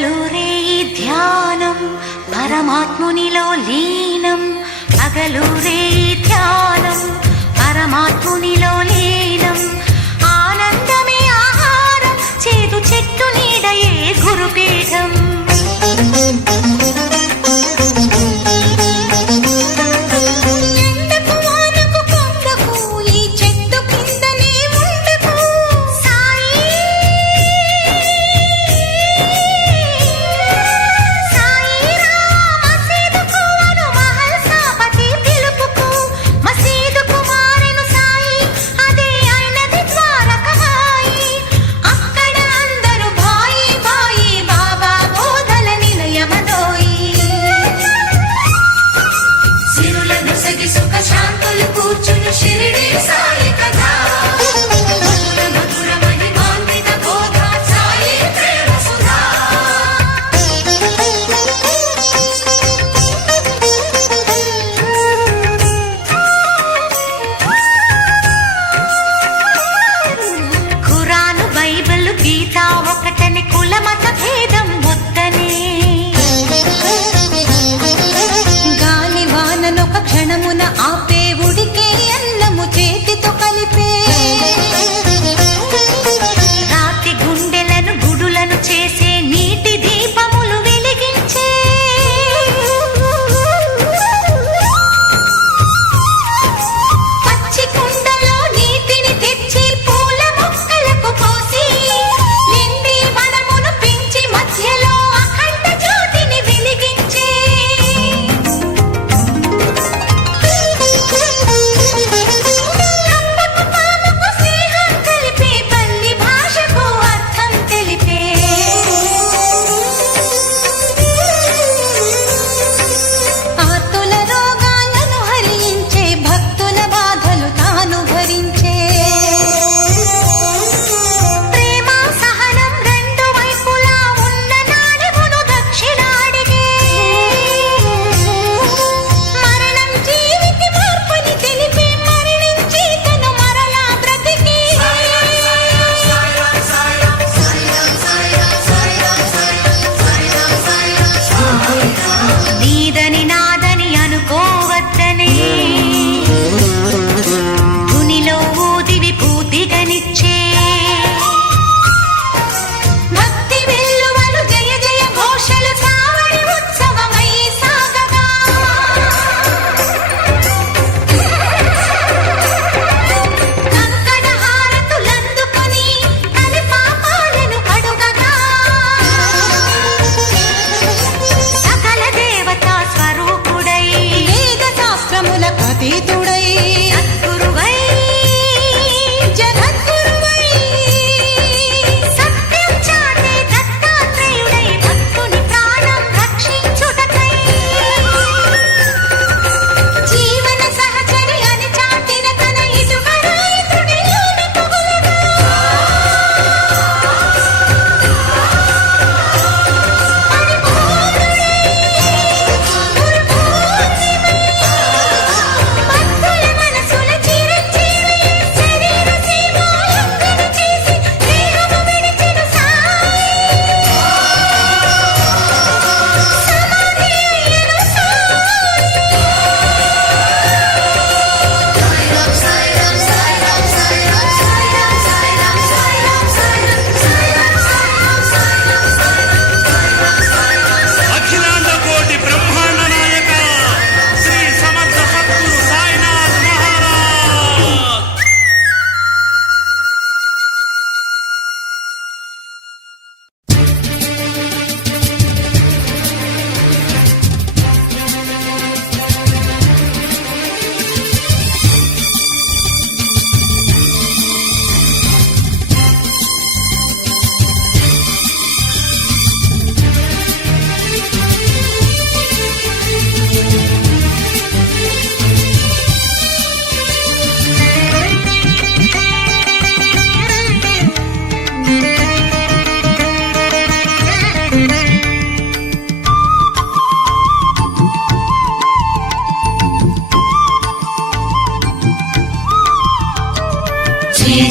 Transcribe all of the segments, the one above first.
పగలూరే ధ్యానం పరమాత్మునిలో లీనం, పగలూరే ధ్యానం పరమాత్మునిలో లీనం. ఆనందమే ఆహారం, చేదు చెట్టు నీడయే గురుపీఠం.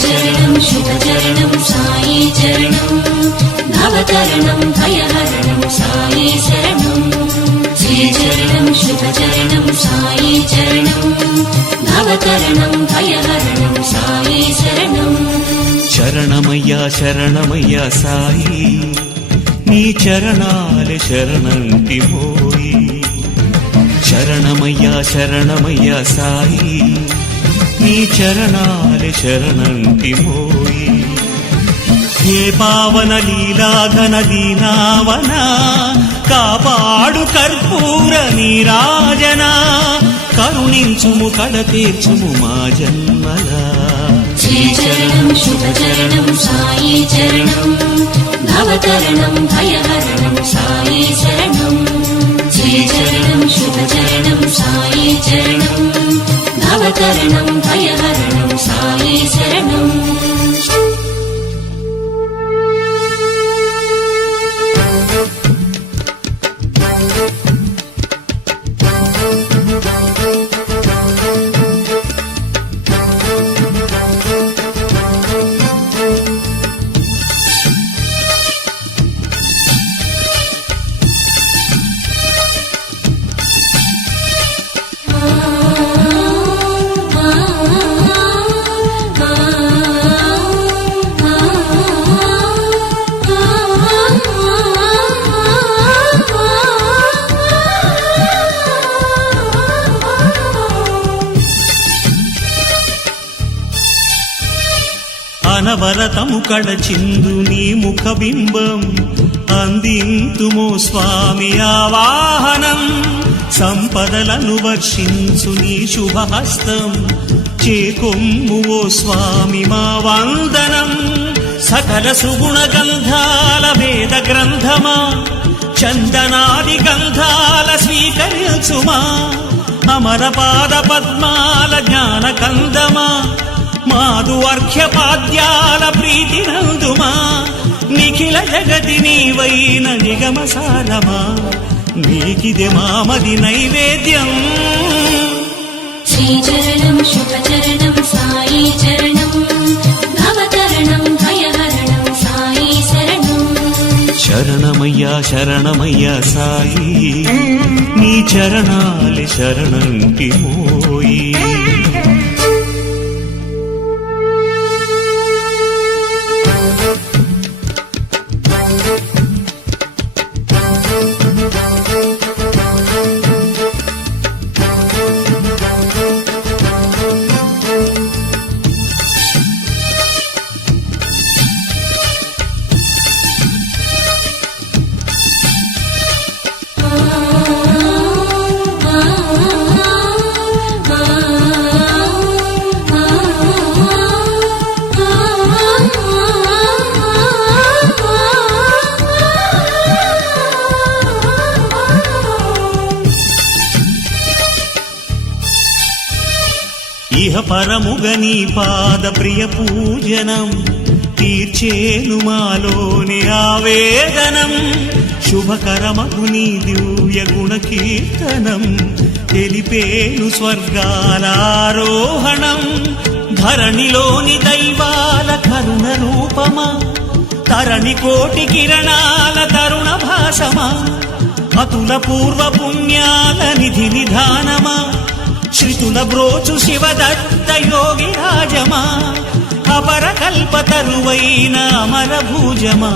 चरणं शुभचरणं साई चरणं नव భవతరణం భయహరణం సాయి శరణం శ్రీచరణం శుభచరణం సాయి చరణం భవతరణం భయహరణం సాయి శరణం శరణమయ్యా శరణమయ్యా సాయి నీ చరణాలే శరణంటి పోయి శరణమయ్యా శరణమయ్యా సాయి నీ చరణాలే శరణంటి పోయి హే పావన లీలాఘన దీనావన కాపాడు కర్పూర నీరాజన కరుణించుము కడతీర్చుము మా జన్మలా శ్రీచరణం శుభచరణం సాయి చరణం భవతరణం భయహరణం సాయి శరణం శ్రీచరణం శుభచరణం సాయి చరణం భవతరణం భయహరణం సాయి శరణం అనవరతము కడచిందు నీ ముఖబింబం అందింతుమో స్వామి ఆవాహనం సంపదలను వర్షించు నీ శుభహస్తం చేకొమ్ము ఓ స్వామి మా వందనం సకల సుగుణ గంధాల వేద గ్రంథమా చందనాది గంధాల స్వీకరించుమా అమర పాద పద్మాల జ్ఞాన కందమా మాదు అర్ఘ్యపాద్యాల ప్రీతి నందుమా నిఖిల జగతి నీవైన నిగమ సారమా నీకిదే మామది నైవేద్యం శ్రీచరణం శుభచరణం సాయి చరణం భవతరణం భయహరణం సాయి శరణం శరణమయ్యా శరణమయ్యా సాయి నీ చరణాలే శరణంటి పోయి ఇహ పరముగని పాద ప్రియ పూజనం తీర్చేను మాలోని ఆవేదనం శుభకరమగుని దివ్య గుణ కీర్తనం తెలిపేను స్వర్గాల ఆరోహణం ధరణిలోని దైవాల కరుణ రూపమా తరణి కోటి కిరణాల తరుణ భాసమా అతుల పూర్వ పుణ్యాల నిధి నిధానమా శ్రుతుల బ్రోచు శివదత్త యోగి రాజమా అపర కల్పతరువైన అమర భూజమా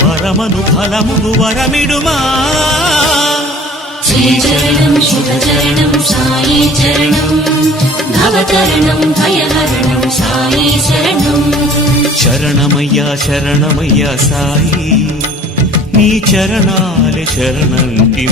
పరమను ఫలమును వరమిడుమా శ్రీచరణం శుభచరణం సాయి చరణం భవతరణం భయహరణం సాయి శరణం శరణమయ్యా శరణమయ్యా సాయి నీ చరణాలే శరణంటి